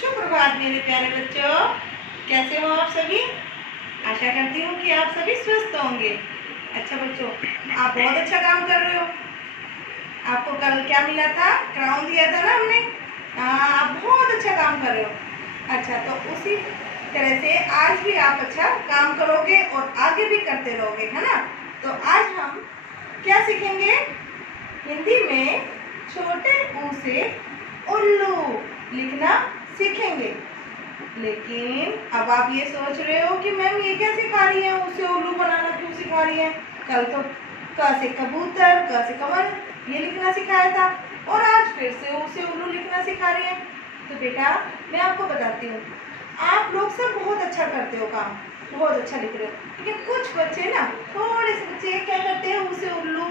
सुप्रभात मेरे प्यारे बच्चों, कैसे हो आप सभी। आशा करती हूँ कि आप सभी स्वस्थ होंगे। अच्छा बच्चों, आप बहुत अच्छा काम कर रहे हो। आपको कल क्या मिला था, क्राउन दिया था ना हमने। आप बहुत अच्छा काम कर रहे हो। अच्छा, तो उसी तरह से आज भी आप अच्छा काम करोगे और आगे भी करते रहोगे, है ना। तो आज हम क्या सीखेंगे, हिंदी में छोटे ऊ से उल्लू लिखना सीखेंगे। लेकिन अब आप ये सोच रहे हो कि मैम ये क्या सिखा रही है, उसे उल्लू बनाना क्यों सिखा रही है। कल तो क से कबूतर, क से कमल ये लिखना सिखाया था और आज फिर से उसे उल्लू लिखना सिखा रही है। तो बेटा मैं आपको बताती हूँ, आप लोग सब बहुत अच्छा करते हो काम, बहुत अच्छा लिख रहे हो। लेकिन कुछ बच्चे ना, थोड़े से बच्चे क्या करते हैं, उसे उल्लू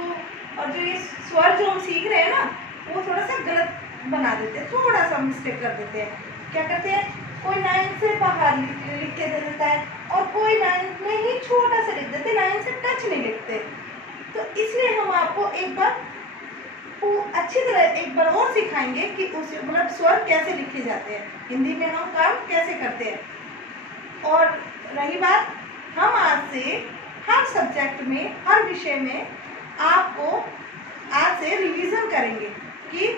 और जो ये स्वर जो हम सीख रहे हैं ना, वो थोड़ा सा गलत बना देते हैं, थोड़ा सा मिस्टेक कर देते हैं। क्या करते हैं, कोई लाइन से बाहर लिख के दे देता है और कोई लाइन में ही छोटा सा लिख देते, लाइन से टच नहीं लिखते। तो इसलिए हम आपको एक बार अच्छी तरह एक बार और सिखाएंगे कि उसे मतलब स्वर कैसे लिखे जाते हैं, हिंदी में हम काम कैसे करते हैं। और रही बात, हम आज से हर सब्जेक्ट में, हर विषय में आपको आज से रिवीजन करेंगे कि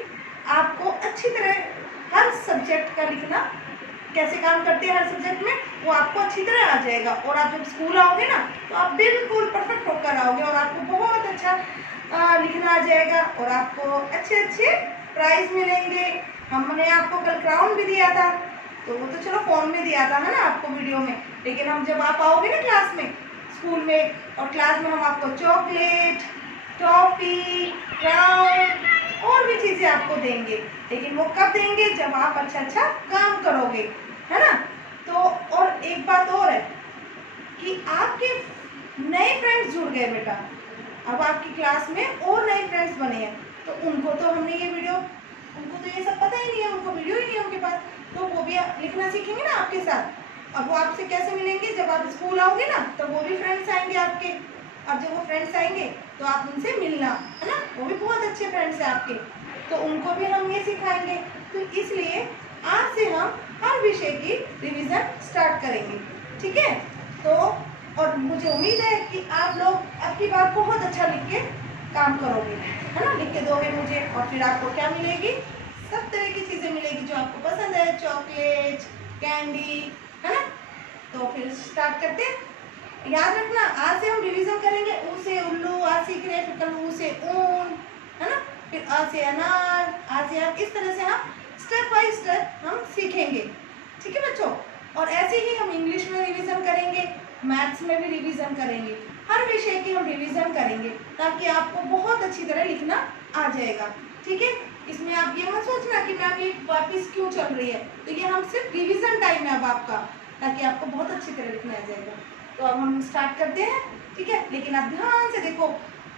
आपको अच्छी तरह हर सब्जेक्ट का लिखना कैसे काम करते हैं, हर सब्जेक्ट में वो आपको अच्छी तरह आ जाएगा। और आप जब स्कूल आओगे ना, तो आप बिल्कुल परफेक्ट होकर आओगे और आपको बहुत अच्छा लिखना आ जाएगा और आपको अच्छे अच्छे प्राइज मिलेंगे। हमने आपको कल क्राउन भी दिया था, तो वो तो चलो फोन में दिया था, है ना, आपको वीडियो में। लेकिन हम जब आप आओगे ना क्लास में, स्कूल में और क्लास में, हम आपको चॉकलेट, टॉफी, क्राउन और भी चीज़ें आपको देंगे। लेकिन वो कब देंगे, जब आप अच्छा अच्छा काम करोगे, है ना। तो और एक बात और है कि आपके नए फ्रेंड्स जुड़ गए बेटा, अब आपकी क्लास में और नए फ्रेंड्स बने हैं। तो उनको तो हमने ये वीडियो, उनको तो ये सब पता ही नहीं है, उनको वीडियो ही नहीं है उनके पास, तो वो भी लिखना सीखेंगे ना आपके साथ। अब वो आपसे कैसे मिलेंगे, जब आप स्कूल आओगे ना, तो वो भी फ्रेंड्स आएंगे आपके। अब जब वो फ्रेंड्स आएंगे तो आप उनसे मिलना, है ना, वो भी बहुत अच्छे फ्रेंड्स हैं आपके, तो उनको भी हम ये सिखाएंगे। तो इसलिए आज से हम हर विषय की रिवीजन स्टार्ट करेंगे, ठीक है। तो और मुझे उम्मीद है कि आप लोग अब की बार बहुत अच्छा लिख के काम करोगे, है ना, लिख के दोगे मुझे। और फिर आपको क्या मिलेगी, सब तरह की चीज़ें मिलेगी जो आपको पसंद है, चॉकलेट, कैंडी, है ना। तो फिर स्टार्ट करते हैं। याद रखना, आज से हम रिवीजन करेंगे, ऊ से उल्लू आज सीख रहे हैं, फिर कल ऊ से ऊन, है ना, फिर आ से अनार, आ से आम, इस तरह से हम स्टेप बाय स्टेप हम सीखेंगे, ठीक है बच्चों। और ऐसे ही हम इंग्लिश में रिवीजन करेंगे, मैथ्स में भी रिवीजन करेंगे, हर विषय की हम रिवीजन करेंगे, ताकि आपको बहुत अच्छी तरह लिखना आ जाएगा, ठीक है। इसमें आप ये मत सोचना कि मैम ये वापिस क्यों चल रही है, तो ये हम सिर्फ रिवीजन टाइम है अब आपका, ताकि आपको बहुत अच्छी तरह लिखना आ जाएगा। तो अब हम स्टार्ट करते हैं, ठीक है। लेकिन आप ध्यान से देखो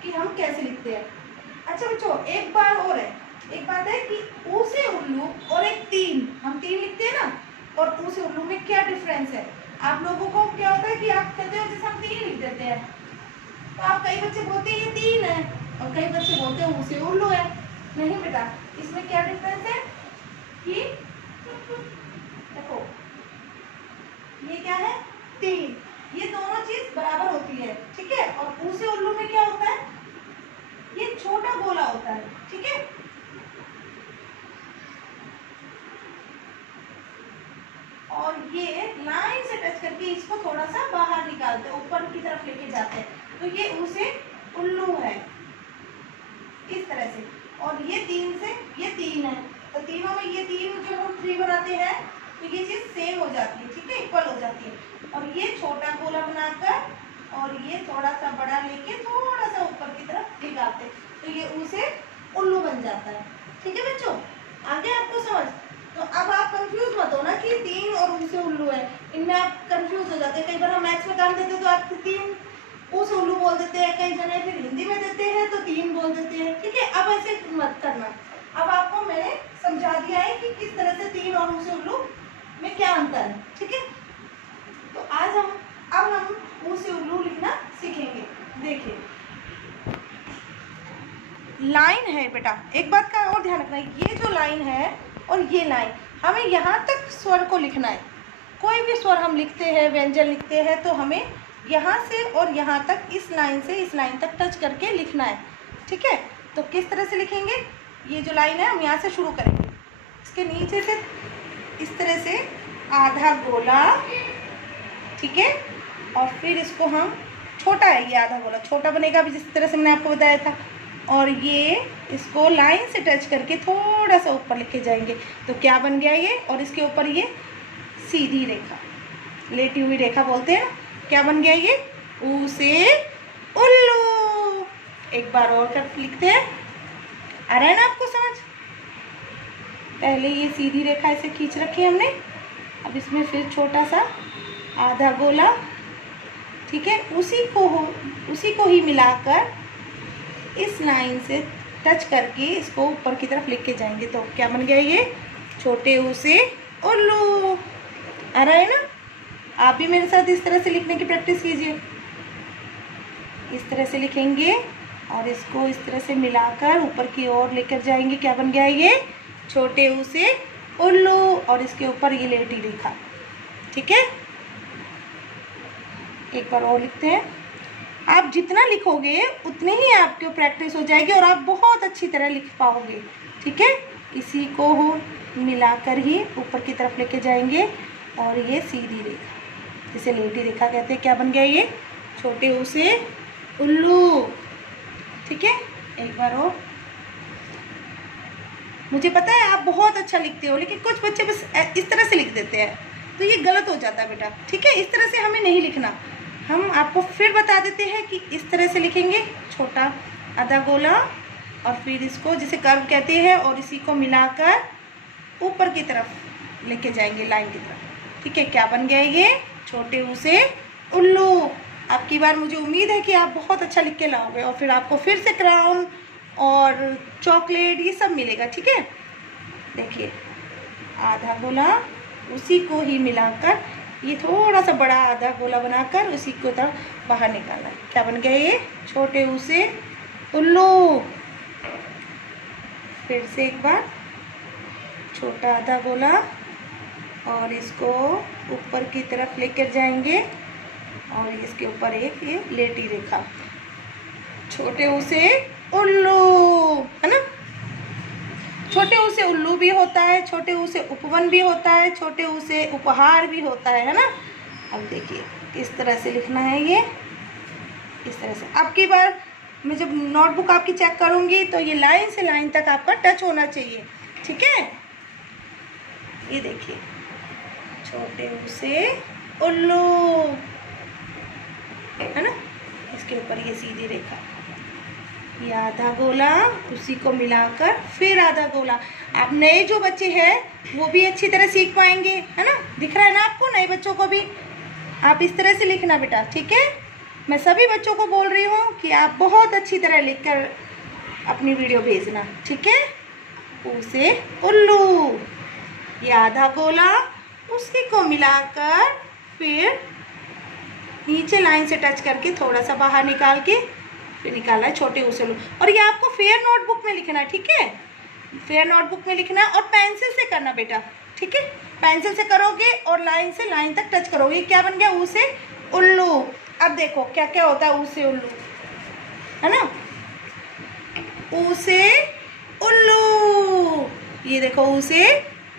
कि हम कैसे लिखते हैं। अच्छा बच्चों, एक बात और है, एक बात है कि ऊ से उल्लू और एक तीन, हम तीन लिखते हैं ना, और ऊ से उल्लू में क्या डिफरेंस है। आप लोगों को क्या होता है कि आप कहते हो जैसे हम तीन लिख देते हैं, तो आप कई बच्चे बोलते हैं ये तीन है और कई बच्चे बोलते हैं ऊ से उल्लू है। नहीं बेटा, इसमें क्या डिफरेंस है कि देखो, ये क्या है, तीन, ये दोनों चीज बराबर होती है, ठीक है। और ऊ से उल्लू में क्या होता है, ये छोटा गोला होता है, ठीक है। और ये लाइन से टच करके इसको थोड़ा सा बाहर निकालते हैं, ऊपर की तरफ लेके जाते हैं, तो ये ऊ से उल्लू है, इस तरह से। और ये तीन से, ये तीन है, तो तीनों में ये तीन जो हम थ्री बनाते हैं, तो ये चीज सेम हो जाती है, ठीक है, इक्वल हो जाती है। और ये छोटा गोला बनाकर और ये थोड़ा सा बड़ा लेके थोड़ा सा ऊपर की तरफ निकालते, तो ये ऊ से उल्लू बन जाता है, ठीक है बच्चों। आगे आपको समझ, तो अब आप कंफ्यूज मत हो ना कि तीन और ऊ से उल्लू है, इनमें आप कंफ्यूज हो जाते हैं। कई बार हम मैथ्स में काम देते तो आप तीन ऊ से उल्लू बोल देते हैं, कई जने फिर हिंदी में देते हैं तो तीन बोल देते हैं, ठीक है। अब ऐसे मत करना, अब आपको मैंने समझा दिया है कि किस तरह से तीन और ऊ से उल्लू में क्या अंतर है, ठीक है। तो आज हम ऊ से उल्लू लिखना सीखेंगे। देखिए लाइन है बेटा, एक बात का और ध्यान रखना, ये जो लाइन है और ये लाइन, हमें यहाँ तक स्वर को लिखना है। कोई भी स्वर हम लिखते हैं, व्यंजन लिखते हैं, तो हमें यहाँ से और यहाँ तक, इस लाइन से इस लाइन तक टच करके लिखना है। ठीक है, तो किस तरह से लिखेंगे? ये जो लाइन है हम यहाँ से शुरू करेंगे, इसके नीचे से इस तरह से आधा गोला, ठीक है, और फिर इसको हम, छोटा है ये आधा गोला, छोटा बनेगा अभी जिस तरह से मैंने आपको बताया था, और ये इसको लाइन से टच करके थोड़ा सा ऊपर लेके जाएंगे, तो क्या बन गया ये? और इसके ऊपर ये सीधी रेखा, लेटी हुई रेखा बोलते हैं, क्या बन गया ये? ऊ से उल्लू। एक बार और कर लिखते हैं, आ रहा है ना आपको समझ? पहले ये सीधी रेखा ऐसे खींच रखी है हमने, अब इसमें फिर छोटा सा आधा गोला, ठीक है, उसी को ही मिलाकर इस लाइन से टच करके इसको ऊपर की तरफ लिख के जाएंगे, तो क्या बन गया ये? छोटे ऊ से उल्लू। आ रहा है ना? आप भी मेरे साथ इस तरह से लिखने की प्रैक्टिस कीजिए। इस तरह से लिखेंगे और इसको इस तरह से मिलाकर ऊपर की ओर लेकर जाएंगे। क्या बन गया ये? छोटे ऊ से उल्लू, और इसके ऊपर ये लेटी रेखा। ठीक है, एक बार और लिखते हैं। आप जितना लिखोगे उतनी ही आपकी प्रैक्टिस हो जाएगी और आप बहुत अच्छी तरह लिख पाओगे। ठीक है, इसी को हो मिलाकर ही ऊपर की तरफ लेके जाएंगे, और ये सीधी रेखा जिसे लेटी रेखा कहते हैं, क्या बन गया ये? छोटे ऊ से उल्लू। ठीक है, एक बार और। मुझे पता है आप बहुत अच्छा लिखते हो, लेकिन कुछ बच्चे बस इस तरह से लिख देते हैं, तो ये गलत हो जाता है बेटा। ठीक है, इस तरह से हमें नहीं लिखना। हम आपको फिर बता देते हैं कि इस तरह से लिखेंगे, छोटा आधा गोला, और फिर इसको जिसे कर्व कहते हैं, और इसी को मिलाकर ऊपर की तरफ लेके जाएंगे लाइन की तरफ। ठीक है, क्या बन गया ये? छोटे ऊ से उल्लू। आपकी बार मुझे उम्मीद है कि आप बहुत अच्छा लिख के लाओगे, और फिर आपको फिर से क्राउन और चॉकलेट ये सब मिलेगा। ठीक है, देखिए आधा गोला, उसी को ही मिलाकर ये थोड़ा सा बड़ा आधा गोला बनाकर उसी को तरफ बाहर निकालना है। क्या बन गया ये? छोटे ऊ से उल्लू। फिर से एक बार, छोटा आधा गोला, और इसको ऊपर की तरफ लेकर जाएंगे, और इसके ऊपर एक ये लेटी रेखा। छोटे ऊ से उल्लू, है ना? छोटे ऊ से उल्लू भी होता है, छोटे ऊ से उपवन भी होता है, छोटे ऊ से उपहार भी होता है ना? अब देखिए किस तरह से लिखना है ये, इस तरह से। अब की बार मैं जब नोटबुक आपकी चेक करूँगी तो ये लाइन से लाइन तक आपका टच होना चाहिए। ठीक है, ये देखिए, छोटे ऊ से उल्लू, है ना? इसके ऊपर ये सीधी रेखा, ये आधा गोला, उसी को मिलाकर फिर आधा गोला। आप नए जो बच्चे हैं वो भी अच्छी तरह सीख पाएंगे, है ना? दिख रहा है ना आपको? नए बच्चों को भी आप इस तरह से लिखना बेटा। ठीक है, मैं सभी बच्चों को बोल रही हूँ कि आप बहुत अच्छी तरह लिखकर अपनी वीडियो भेजना। ठीक है, ऊ से उल्लू, ये आधा गोला, उसी को मिलाकर फिर नीचे लाइन से टच करके थोड़ा सा बाहर निकाल के फिर निकाला है छोटे ऊ से उल्लू। और ये आपको फेयर नोटबुक में लिखना है। ठीक है, फेयर नोटबुक में लिखना है, और पेंसिल से करना बेटा। ठीक है, पेंसिल से करोगे और लाइन से लाइन तक टच करोगे। क्या बन गया? ऊ से उल्लू। अब देखो क्या क्या होता है ऊ से उल्लू, है ना? ऊ से उल्लू, ये देखो ऊ से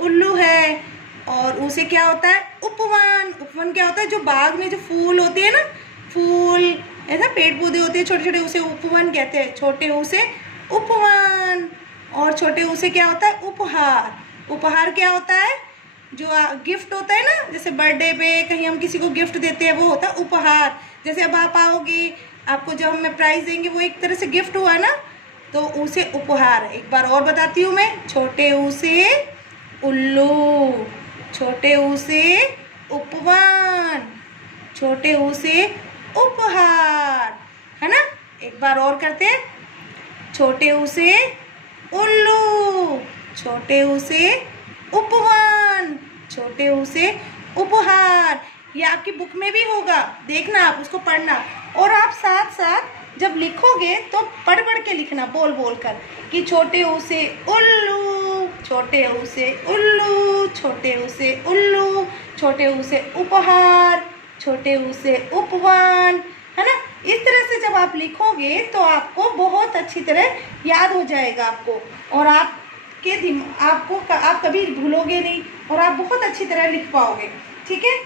उल्लू है। और ऊ से क्या होता है? उपवन। उपवन क्या होता है? जो बाग में जो फूल होते हैं ना, फूल ऐसा पेड़ पौधे होते हैं छोटे छोटे, उसे उपवन कहते हैं। छोटे ऊ से उपवन। और छोटे ऊ से क्या होता है? उपहार। उपहार क्या होता है? जो गिफ्ट होता है ना, जैसे बर्थडे पे कहीं हम किसी को गिफ्ट देते हैं, वो होता है उपहार। जैसे अब आप आओगे, आपको जब हमें प्राइज़ देंगे वो एक तरह से गिफ्ट हुआ ना, तो ऊ से उपहार। एक बार और बताती हूँ मैं, छोटे ऊ से उल्लू, छोटे ऊ से उपवन, छोटे ऊ से उपहार, है ना? एक बार और करते हैं, छोटे ऊ से उल्लू, छोटे ऊ से उपवन, छोटे ऊ से उपहार। ये आपकी बुक में भी होगा, देखना आप उसको पढ़ना। और आप साथ साथ जब लिखोगे तो पढ़ पढ़ के लिखना, बोल बोल कर, कि छोटे ऊ से उल्लू, छोटे ऊ से उल्लू, छोटे ऊ से उल्लू, छोटे ऊ से उपहार, छोटे ऊ से उपवन, है ना। इस तरह से जब आप लिखोगे तो आपको बहुत अच्छी तरह याद हो जाएगा आपको, और आप कभी भूलोगे नहीं और आप बहुत अच्छी तरह लिख पाओगे। ठीक है,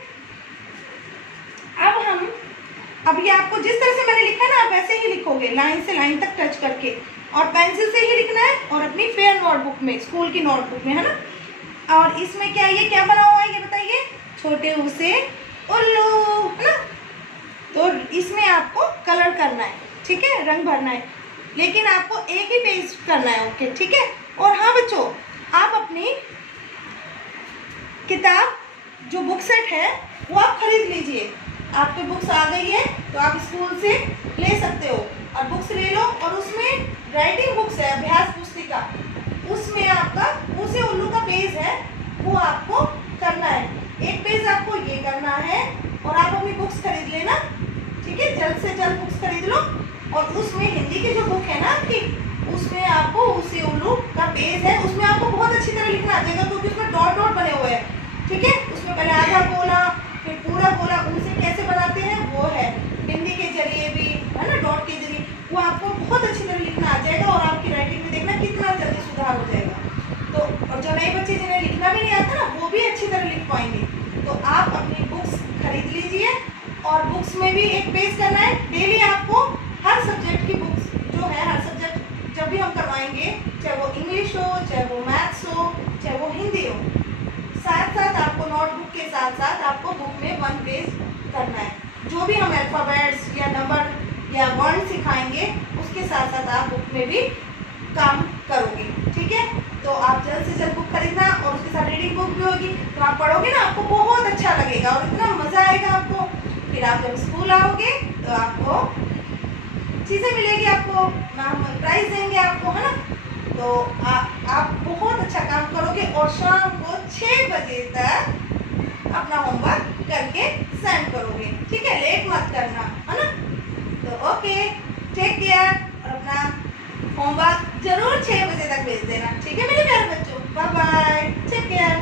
अब ये आपको जिस तरह से मैंने लिखा है ना, आप वैसे ही लिखोगे, लाइन से लाइन तक टच करके, और पेंसिल से ही लिखना है, और अपनी फेयर नोटबुक में, स्कूल की नोटबुक में, है ना। और इसमें ये क्या बना हुआ है ये बताइए, छोटे ऊ से उल्लू, है ना। तो इसमें आपको कलर करना है, ठीक है, रंग भरना है, लेकिन आपको एक ही पेज करना है। ओके, ठीक है। और हाँ बच्चों, आप अपनी किताब जो बुक सेट है वो आप खरीद लीजिए। आपके बुक्स आ गई है तो आप स्कूल से ले सकते हो, और बुक्स ले लो, और उसमें राइटिंग बुक्स है, अभ्यास पुस्तिका, उसमें आपका ऊ से उल्लू का पेज है, वो आपको करना है। एक पेज आपको ये करना है, और आप अपनी बुक्स खरीद लेना, ठीक है, जल्द से जल्द बुक्स खरीद लो। और उसमें हिंदी की जो बुक है ना आपकी, उसमें आपको ऊ से उल्लू का पेज है, उसमें आपको बहुत अच्छी तरह लिखना आ जाएगा, क्योंकि उसमें डॉट डॉट बने हुए हैं। ठीक है, उसमें पहले आधा बोला, फिर पूरा बोला, उनसे कैसे बनाते हैं वो है हिंदी के जरिए भी, है ना, डॉट के जरिए, वो आपको बहुत अच्छी तरह लिखना आ जाएगा, और आपकी राइटिंग में देखना कितना जल्दी सुधार हो जाएगा। तो और जो नए बच्चे जिन्हें लिखना भी नहीं आता ना, वो भी अच्छी तरह लिख पाएंगे। तो आप अपनी बुक्स खरीद लीजिए, और बुक्स में भी एक पेज करना है। डेली आपको हर सब्जेक्ट की बुक्स जो है, हर सब्जेक्ट जब भी हम करवाएंगे, चाहे वो इंग्लिश हो, चाहे वो मैथ्स हो, चाहे वो हिंदी हो, साथ साथ आपको नोटबुक के साथ साथ आपको बुक में 1 पेज करना है। जो भी हम अल्फ़ाबेट्स या नंबर या वर्ड सिखाएंगे, उसके साथ साथ आप बुक में भी काम करोगे। ठीक है, तो आप जल्द से जल्द बुक खरीदना, और उसके साथ रीडिंग बुक भी होगी, तो आप पढ़ोगे ना, आपको बहुत अच्छा लगेगा और इतना मज़ा आएगा आपको। फिर आप जब स्कूल आओगे तो आपको चीज़ें मिलेगी, आपको हम प्राइज़ देंगे आपको, है ना। तो आप बहुत अच्छा काम करोगे, और शाम को 6 बजे तक अपना होमवर्क करके सेंड करोगे। ठीक है, लेट मत करना, है ना। तो ओके, टेक केयर, और अपना होमवर्क जरूर 6 बजे तक भेज देना। ठीक है मेरे प्यारे बच्चों, बाय बाय, टेक केयर।